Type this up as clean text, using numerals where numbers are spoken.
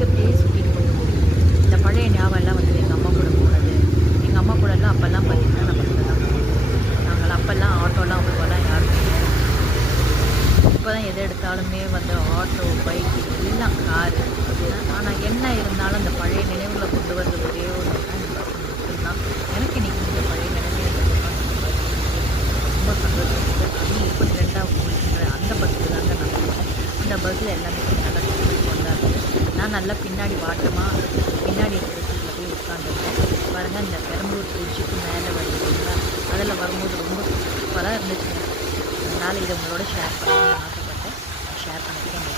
பஸ்ஸில் அப்படியே சுற்றிட்டு கொண்டு போகும். இந்த பழைய ஞாபகம் எல்லாம் வந்து எங்கள் அம்மா கூட போனது. எங்கள் அம்மா கூடலாம் அப்போல்லாம் பார்த்திங்கன்னா நான் பஸ்ஸில் தான் போவோம். நாங்கள் அப்போல்லாம் ஆட்டோலாம் அவ்வளோலாம் யாரும் கிடையாது. இப்போ தான் எது எடுத்தாலுமே வந்து ஆட்டோ, பைக்கு எல்லாம் காரு. ஆனால் என்ன இருந்தாலும் அந்த பழைய நினைவுகளை கொண்டு வர்றது ஒரே ஒன்று தான் இந்த பஸ் மட்டும்தான். எனக்கு இன்றைக்கி இந்த பழைய நினைவுகள் ரொம்ப சந்தோஷம் இருக்குது. அதுவும் இப்போ ட்ரெண்டாக போகின்ற அந்த பஸ்ஸில் தாங்க நான் போகிறேன். இந்த பஸ்ஸில் எல்லாமே நல்லா கொண்டாடுது. நான் நல்லா பின்னாடி வாட்டமாக பின்னாடி இருக்கிற சீட்டில் போய் உட்காந்துருக்கேன். பாருங்கள் இந்த பெரம்பலூர் பிரிட்ஜுக்கு மேலே வருதுங்களா, அதில் வரும்போது ரொம்ப சூப்பராக இருந்துச்சுங்க. அதனால் இதை உங்களோட ஷேர் பண்ணணும்னு ஆசைப்பட்டேன். ஷேர் பண்ணிக்கிறேன்.